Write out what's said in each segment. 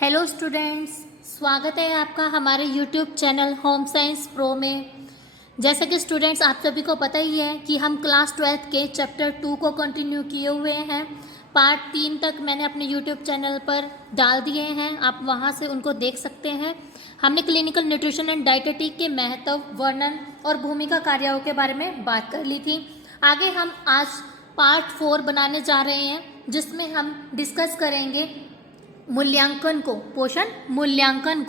Hello students, स्वागत है आपका हमारे YouTube channel home science pro में। जैसा कि स्टूडेंट्स आप सभी को पता ही है कि हम क्लास 12th के चैप्टर 2 को कंटिन्यू किए हुए हैं। पार्ट 3 तक मैंने अपने यूट्यूब चैनल पर डाल दिए हैं, आप वहां से उनको देख सकते हैं। हमने क्लिनिकल न्यूट्रिशन एंड डाइटेटिक के महत्व, वर्णन और भूमिका कार्यों के बारे में बात कर ली थी। आगे हम आज पार्ट 4 बनाने जा रहे हैं, जिसमें हम डिस्कस करेंगे मूल्यांकन को, पोषण मूल्यांकन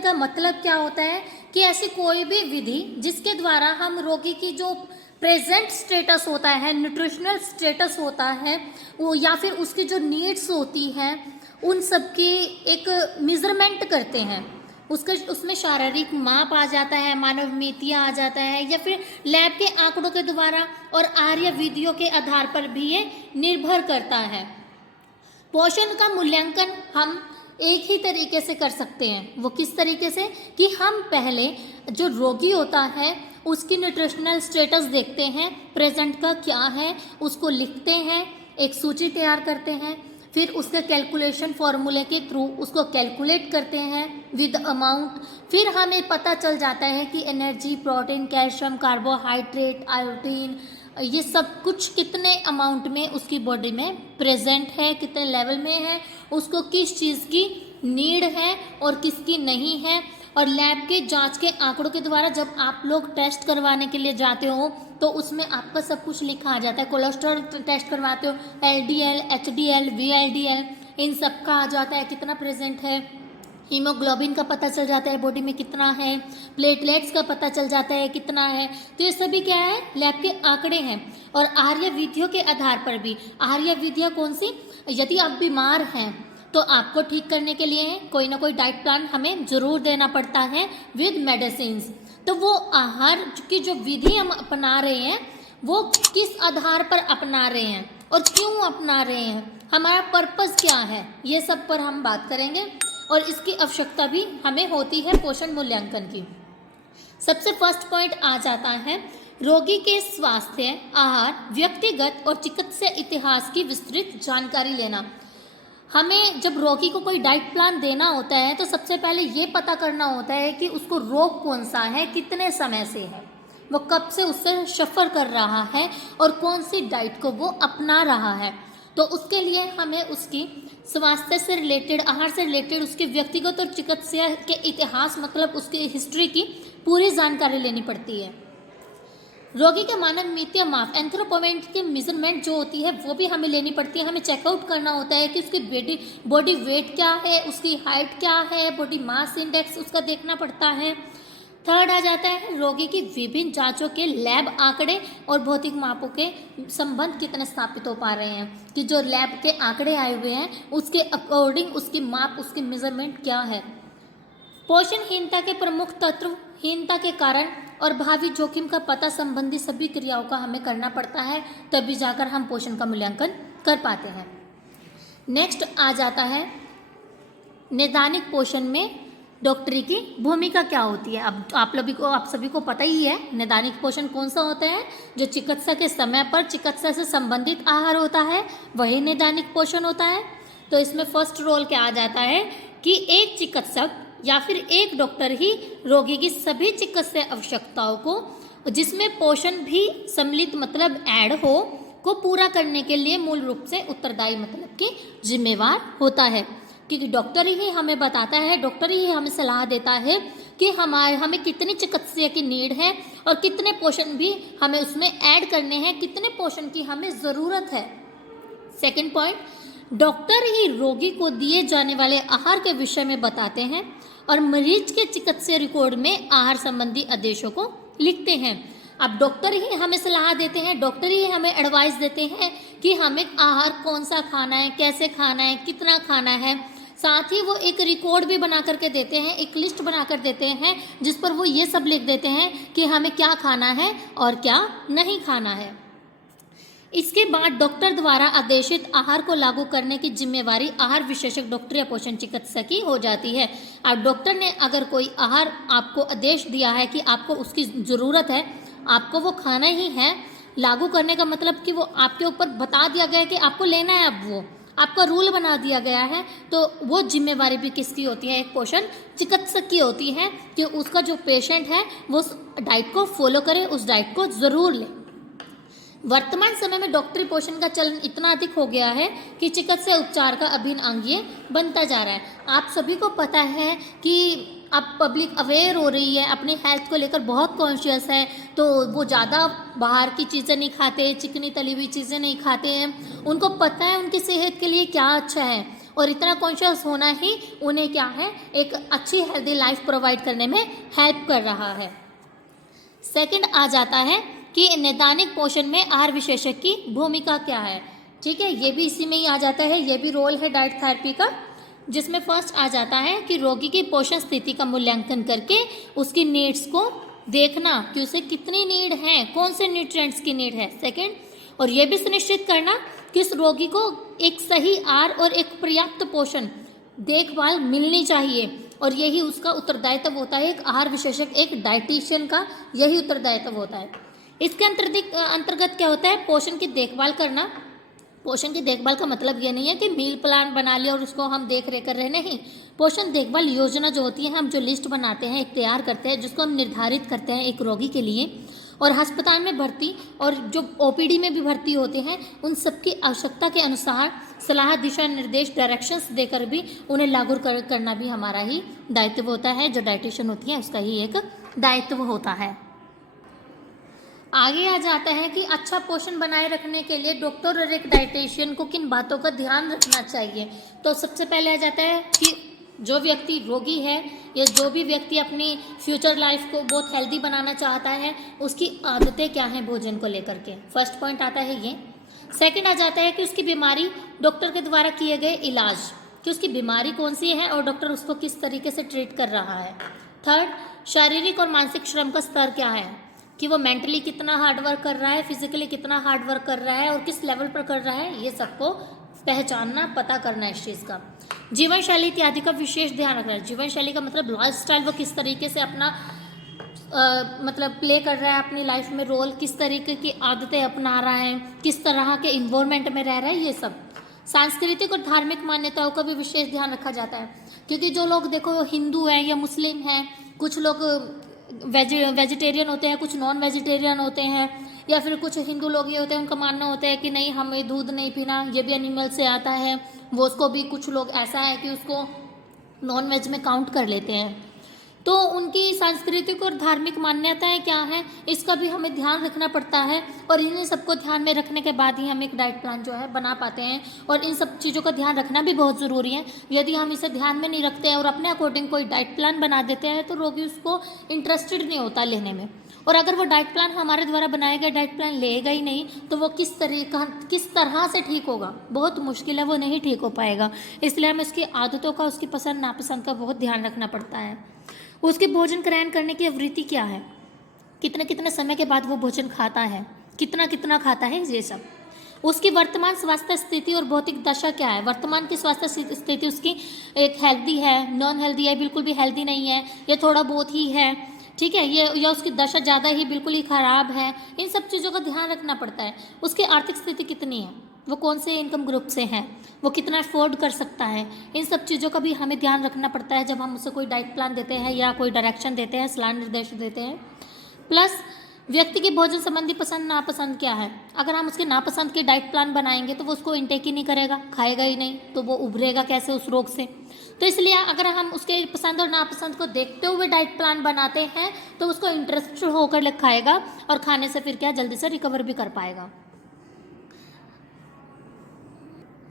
का मतलब क्या होता है कि ऐसी कोई भी विधि जिसके द्वारा हम रोगी की जो प्रेजेंट स्टेटस होता है, न्यूट्रिशनल स्टेटस होता है, वो या फिर उसकी जो नीड्स होती हैं उन सब की एक मेजरमेंट करते हैं। उसमें शारीरिक माप आ जाता है, मानव मितियाँ आ जाता है, या फिर लैब के आंकड़ों के द्वारा और आर्य विधियों के आधार पर भी ये निर्भर करता है। पोषण का मूल्यांकन हम एक ही तरीके से कर सकते हैं। वो किस तरीके से कि हम पहले जो रोगी होता है उसकी न्यूट्रिशनल स्टेटस देखते हैं, प्रेजेंट का क्या है उसको लिखते हैं, एक सूची तैयार करते हैं, फिर उसके कैलकुलेशन फॉर्मूले के थ्रू उसको कैलकुलेट करते हैं विद अमाउंट। फिर हमें पता चल जाता है कि energy, protein, calcium, carbohydrate, iodine, ये सब कुछ कितने अमाउंट में उसकी बॉडी में प्रेजेंट है, कितने लेवल में है, उसको किस चीज़ की नीड है और किसकी नहीं है। और लैब के जांच के आंकड़ों के द्वारा जब आप लोग टेस्ट करवाने के लिए जाते हो तो उसमें आपका सब कुछ लिखा आ जाता है। कोलेस्ट्रॉल टेस्ट करवाते हो, LDL, HDL, VLDL, इन सब का आ जाता है कितना प्रेजेंट है। हीमोग्लोबिन का पता चल जाता है बॉडी में कितना है, प्लेटलेट्स का पता चल जाता है कितना है। तो ये सभी क्या है, लैब के आंकड़े हैं। और आर्य विधियों के आधार पर भी, आर्य विधियाँ कौन सी, यदि आप बीमार हैं तो आपको ठीक करने के लिए कोई ना कोई डाइट प्लान हमें जरूर देना पड़ता है विद मेडिसिन्स। तो वो आहार की जो विधि हम अपना रहे हैं वो किस आधार पर अपना रहे हैं और क्यों अपना रहे हैं, हमारा पर्पस क्या है, ये सब पर हम बात करेंगे। और इसकी आवश्यकता भी हमें होती है पोषण मूल्यांकन की। सबसे फर्स्ट पॉइंट आ जाता है रोगी के स्वास्थ्य, आहार, व्यक्तिगत और चिकित्सा इतिहास की विस्तृत जानकारी लेना। हमें जब रोगी को कोई डाइट प्लान देना होता है तो सबसे पहले ये पता करना होता है कि उसको रोग कौन सा है, कितने समय से है, वो कब से उससे सफ़र कर रहा है और कौन सी डाइट को वो अपना रहा है। तो उसके लिए हमें उसकी स्वास्थ्य से रिलेटेड, आहार से रिलेटेड, उसके व्यक्तिगत और चिकित्सा के इतिहास मतलब उसकी हिस्ट्री की पूरी जानकारी लेनी पड़ती है। रोगी के मानव मितिया माप, एंथ्रोपोमेट्री की मेजरमेंट जो होती है वो भी हमें लेनी पड़ती है। हमें चेकआउट करना होता है कि उसकी बॉडी वेट क्या है, उसकी हाइट क्या है, बॉडी मास इंडेक्स उसका देखना पड़ता है। थर्ड आ जाता है रोगी की विभिन्न जांचों के लैब आंकड़े और भौतिक मापों के संबंध कितने स्थापित हो पा रहे हैं, कि जो लैब के आंकड़े आए हुए हैं उसके अकॉर्डिंग उसकी माप, उसकी मेजरमेंट क्या है। पोषणहीनता के प्रमुख तत्व, हीनता के कारण और भावी जोखिम का पता संबंधी सभी क्रियाओं का हमें करना पड़ता है, तभी जाकर हम पोषण का मूल्यांकन कर पाते हैं। नेक्स्ट आ जाता है नैदानिक पोषण में डॉक्टरी की भूमिका क्या होती है। अब आप सभी को पता ही है नैदानिक पोषण कौन सा होता है, जो चिकित्सा के समय पर चिकित्सा से संबंधित आहार होता है वही नैदानिक पोषण होता है। तो इसमें फर्स्ट रोल क्या आ जाता है कि एक चिकित्सक या फिर एक डॉक्टर ही रोगी की सभी चिकित्सा आवश्यकताओं को, जिसमें पोषण भी सम्मिलित मतलब ऐड हो, को पूरा करने के लिए मूल रूप से उत्तरदायी मतलब कि जिम्मेवार होता है। क्योंकि डॉक्टर ही हमें बताता है, डॉक्टर ही हमें सलाह देता है कि हमें कितनी चिकित्सा की नीड है और कितने पोषण भी हमें उसमें ऐड करने हैं, कितने पोषण की हमें ज़रूरत है। सेकेंड पॉइंट, डॉक्टर ही रोगी को दिए जाने वाले आहार के विषय में बताते हैं और मरीज के चिकित्सा रिकॉर्ड में आहार संबंधी आदेशों को लिखते हैं। अब डॉक्टर ही हमें सलाह देते हैं, डॉक्टर ही हमें एडवाइस देते हैं कि हमें आहार कौन सा खाना है, कैसे खाना है, कितना खाना है। साथ ही वो एक रिकॉर्ड भी बना करके देते हैं, एक लिस्ट बना कर देते हैं जिस पर वो ये सब लिख देते हैं कि हमें क्या खाना है और क्या नहीं खाना है। इसके बाद डॉक्टर द्वारा आदेशित आहार को लागू करने की जिम्मेवारी आहार विशेषज्ञ डॉक्टर या पोषण चिकित्सक की हो जाती है। अब डॉक्टर ने अगर कोई आहार आपको आदेश दिया है कि आपको उसकी ज़रूरत है, आपको वो खाना ही है, लागू करने का मतलब कि वो आपके ऊपर बता दिया गया है कि आपको लेना है, अब वो आपका रूल बना दिया गया है, तो वो जिम्मेवारी भी किसकी होती है? एक पोषण चिकित्सक की होती है कि उसका जो पेशेंट है वो उस डाइट को फॉलो करे, उस डाइट को ज़रूर ले। वर्तमान समय में डॉक्टरी पोषण का चलन इतना अधिक हो गया है कि चिकित्सा उपचार का अभिन्न अंग ये बनता जा रहा है। आप सभी को पता है कि अब पब्लिक अवेयर हो रही है, अपनी हेल्थ को लेकर बहुत कॉन्शियस है, तो वो ज़्यादा बाहर की चीज़ें नहीं खाते, चिकनी तली हुई चीज़ें नहीं खाते हैं। उनको पता है उनकी सेहत के लिए क्या अच्छा है, और इतना कॉन्शियस होना ही उन्हें क्या है, एक अच्छी हेल्दी लाइफ प्रोवाइड करने में हेल्प कर रहा है। सेकंड आ जाता है कि नैदानिक पोषण में आहार विशेषज्ञ की भूमिका क्या है। ठीक है, ये भी इसी में ही आ जाता है, ये भी रोल है डाइट थेरेपी का, जिसमें फर्स्ट आ जाता है कि रोगी की पोषण स्थिति का मूल्यांकन करके उसकी नीड्स को देखना कि उसे कितनी नीड है, कौन से न्यूट्रिएंट्स की नीड है। सेकंड, और ये भी सुनिश्चित करना कि उस रोगी को एक सही आहार और एक पर्याप्त पोषण देखभाल मिलनी चाहिए, और यही उसका उत्तरदायित्व होता है। एक आहार विशेषज्ञ, एक डाइटिशियन का यही उत्तरदायित्व होता है। इसके अंतर्गत क्या होता है? पोषण की देखभाल करना। पोषण की देखभाल का मतलब ये नहीं है कि मील प्लान बना लिया और उसको हम देख रेख कर रहे, नहीं। पोषण देखभाल योजना जो होती है, हम जो लिस्ट बनाते हैं, एक तैयार करते हैं, जिसको हम निर्धारित करते हैं एक रोगी के लिए, और अस्पताल में भर्ती और जो ओपीडी में भी भर्ती होते हैं, उन सबकी आवश्यकता के अनुसार सलाह, दिशा निर्देश, डायरेक्शंस देकर भी उन्हें लागू करना भी हमारा ही दायित्व होता है। जो डाइटिशियन होती है उसका ही एक दायित्व होता है। आगे आ जाता है कि अच्छा पोषण बनाए रखने के लिए डॉक्टर और एक डाइटिशियन को किन बातों का ध्यान रखना चाहिए। तो सबसे पहले आ जाता है कि जो व्यक्ति रोगी है या जो भी व्यक्ति अपनी फ्यूचर लाइफ को बहुत हेल्दी बनाना चाहता है, उसकी आदतें क्या हैं भोजन को लेकर के। फर्स्ट पॉइंट आता है ये। सेकंड आ जाता है कि उसकी बीमारी, डॉक्टर के द्वारा किए गए इलाज, कि उसकी बीमारी कौन सी है और डॉक्टर उसको किस तरीके से ट्रीट कर रहा है। थर्ड, शारीरिक और मानसिक श्रम का स्तर क्या है, कि वो मेंटली कितना हार्ड वर्क कर रहा है, फिजिकली कितना हार्ड वर्क कर रहा है और किस लेवल पर कर रहा है, ये सबको पहचानना, पता करना इस चीज़ का। जीवन शैली इत्यादि का विशेष ध्यान रखना है। जीवन शैली का मतलब लाइफ स्टाइल, वो किस तरीके से अपना मतलब प्ले कर रहा है अपनी लाइफ में रोल, किस तरीके की आदतें अपना रहा है, किस तरह के इन्वायरमेंट में रह रहा है, ये सब। सांस्कृतिक और धार्मिक मान्यताओं का भी विशेष ध्यान रखा जाता है, क्योंकि जो लोग देखो हिंदू हैं या मुस्लिम हैं, कुछ लोग वेजिटेरियन होते हैं, कुछ नॉन वेजिटेरियन होते हैं, या फिर कुछ हिंदू लोग ये होते हैं, उनका मानना होता है कि नहीं हमें दूध नहीं पीना, ये भी एनिमल से आता है, वो उसको भी कुछ लोग ऐसा है कि उसको नॉन वेज में काउंट कर लेते हैं। तो उनकी सांस्कृतिक और धार्मिक मान्यताएं क्या हैं, इसका भी हमें ध्यान रखना पड़ता है, और इन्हें सबको ध्यान में रखने के बाद ही हम एक डाइट प्लान जो है बना पाते हैं। और इन सब चीज़ों का ध्यान रखना भी बहुत ज़रूरी है। यदि हम इसे ध्यान में नहीं रखते हैं और अपने अकॉर्डिंग कोई डाइट प्लान बना देते हैं, तो रोगी उसको इंटरेस्टेड नहीं होता लेने में, और अगर वो डाइट प्लान हमारे द्वारा बनाया गया डाइट प्लान लेगा ही नहीं, तो वो किस तरह से ठीक होगा, बहुत मुश्किल है, वो नहीं ठीक हो पाएगा। इसलिए हमें उसकी आदतों का, उसकी पसंद नापसंद का बहुत ध्यान रखना पड़ता है। उसके भोजन ग्रहण करने की आवृत्ति क्या है, कितने कितने समय के बाद वो भोजन खाता है, कितना कितना खाता है, ये सब। उसकी वर्तमान स्वास्थ्य स्थिति और भौतिक दशा क्या है, वर्तमान की स्वास्थ्य स्थिति उसकी एक हेल्दी है, नॉन हेल्दी है, बिल्कुल भी हेल्दी नहीं है, या थोड़ा बहुत ही है, ठीक है, ये या उसकी दशा ज़्यादा ही बिल्कुल ही ख़राब है। इन सब चीज़ों का ध्यान रखना पड़ता है। उसकी आर्थिक स्थिति कितनी है, वो कौन से इनकम ग्रुप से हैं, वो कितना अफोर्ड कर सकता है, इन सब चीज़ों का भी हमें ध्यान रखना पड़ता है जब हम उसे कोई डाइट प्लान देते हैं या कोई डायरेक्शन देते हैं, सलाह निर्देश देते हैं। प्लस व्यक्ति की भोजन संबंधी पसंद नापसंद क्या है। अगर हम उसके नापसंद के डाइट प्लान बनाएंगे तो वो उसको इंटेक ही नहीं करेगा, खाएगा ही नहीं, तो वो उभरेगा कैसे उस रोग से। तो इसलिए अगर हम उसके पसंद और नापसंद को देखते हुए डाइट प्लान बनाते हैं तो उसको इंटरेस्ट होकर खाएगा, और खाने से फिर क्या जल्दी से रिकवर भी कर पाएगा।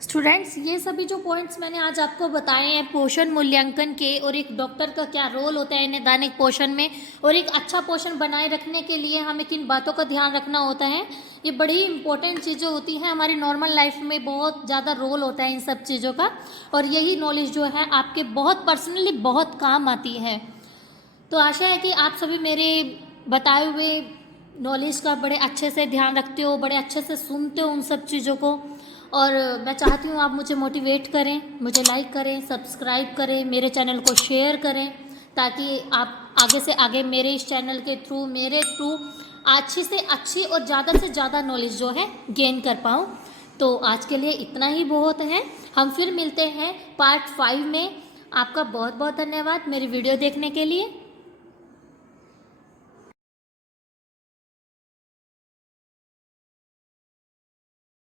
स्टूडेंट्स, ये सभी जो पॉइंट्स मैंने आज आपको बताए हैं पोषण मूल्यांकन के, और एक डॉक्टर का क्या रोल होता है नैदानिक पोषण में, और एक अच्छा पोषण बनाए रखने के लिए हमें किन बातों का ध्यान रखना होता है, ये बड़ी इंपॉर्टेंट चीज़ें होती हैं हमारी नॉर्मल लाइफ में, बहुत ज़्यादा रोल होता है इन सब चीज़ों का, और यही नॉलेज जो है आपके बहुत पर्सनली बहुत काम आती है। तो आशा है कि आप सभी मेरे बताए हुए नॉलेज का बड़े अच्छे से ध्यान रखते हो, बड़े अच्छे से सुनते हो उन सब चीज़ों को, और मैं चाहती हूँ आप मुझे मोटिवेट करें, मुझे लाइक करें, सब्सक्राइब करें, मेरे चैनल को शेयर करें, ताकि आप आगे से आगे मेरे इस चैनल के थ्रू, मेरे थ्रू अच्छी से अच्छी और ज़्यादा से ज़्यादा नॉलेज जो है गेन कर पाऊँ। तो तो आज के लिए इतना ही बहुत है। हम फिर मिलते हैं पार्ट 5 में। आपका बहुत बहुत धन्यवाद मेरी वीडियो देखने के लिए।